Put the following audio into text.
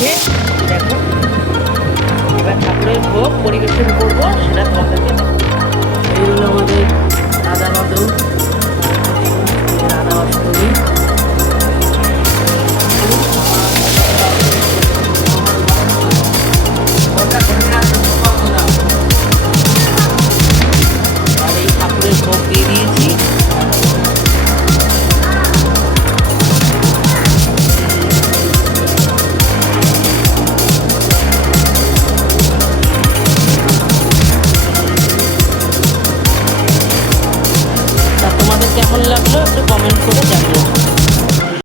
হয়েছে দেখো। এবার ঠাকুরের ভোগ পরিবেশন করবো, সেটা তোমাদেরকে দেখাবো। এই হলো আমাদের রাধা মাধব, রাধা অষ্টমী। আর এই ঠাকুরের ভোগ দিয়ে দিয়েছি। তা তোমাদের কেমন লাগলো একটু কমেন্ট করে জানাও।